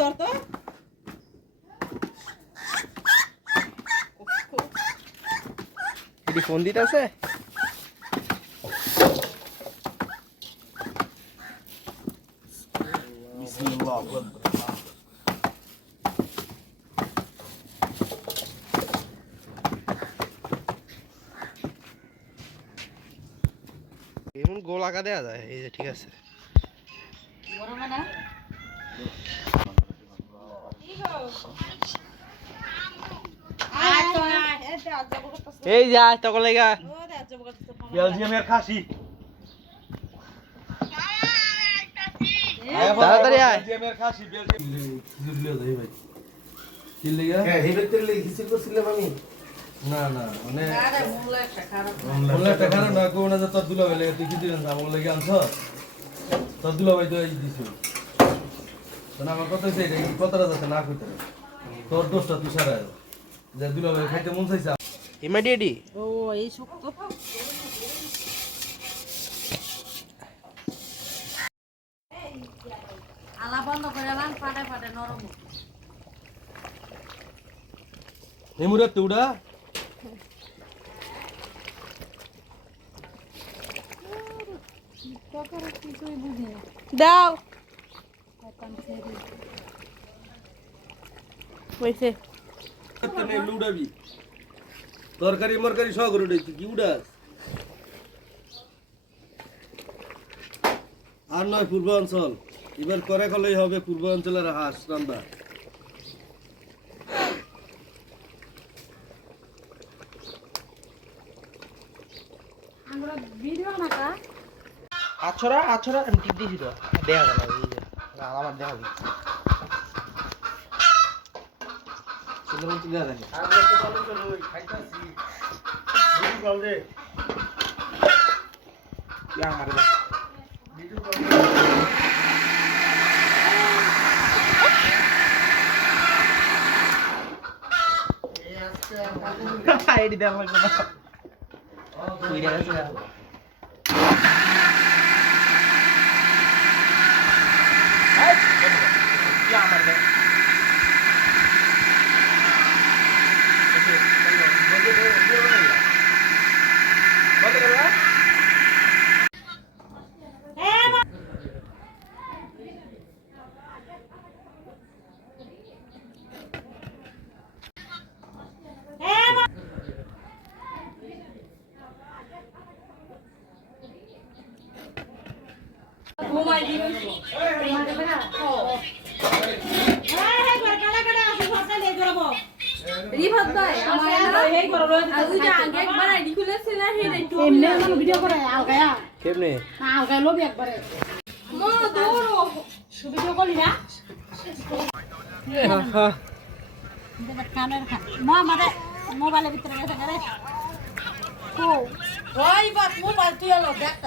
ধর তো এটি ফোন দিতে আছে এমন গোল আগা দেওয়া যায় এই যে ঠিক আছে এই যা তখন লেগা বেলজিয়ামের খাসি তাড়াতাড়ি আয় বেলজিয়ামের খাসি বেলজিয়াম ভাই কি লাগা হ্যাঁ হেবে তেল ঘিসিল করছিলাম আমি না না মানে মোল্লা টাকা না কো না তোর দুলা ভাই লাগা তুই কি দিলেন আমল লাগি আনছ তোর দুলা ভাই তো এই দিছো তো না আমার কথা হইছে এই কথাটা যাতে না কইতে তোর দোষটা তুই সারা যে দুলা ভাই খাইতে মন চাইছে ইমিডিয়েটলি ও এই শক্ত আলা বন্ধ করে লান ফাটে ফাটে নরম হেমুরা তুডা দাও হইছে তনে লুডাবি তরকারি মরকারি সব করে উঠাইছি কি উড়াস আর নয় পূর্বাঞ্চল এবার করে খলেই হবে পূর্বাঞ্চলের হাঁস রান্না আমরা ভিডিও না কা আছরা আমি টিপ দিছি তো দেখা গেল এই যে আমার দেখা দিই সুন্দর টিপ দেখা দেখি আর তো চলো চলো খাইতাছি ভিডিও কল দে কি আমার ভিডিও কল আইডি দেওয়া লাগবে না তুই গেছে কি আমার দেখ ঘুমাই দিবি রিভাত ভাই আমার এই করব আজু যে আগে একবার আইডি খুলেছিল হে একটু এমনি আমার ভিডিও করে আলগায়া কেমনে না আলগায় লবি একবারে মো দৌড়ো ভিডিও করি না দেখ কানের খা মা মারে মোবাইলের ভিতরে গেছে করে কো ওই বাত মোবাইল তুই আলো দেখ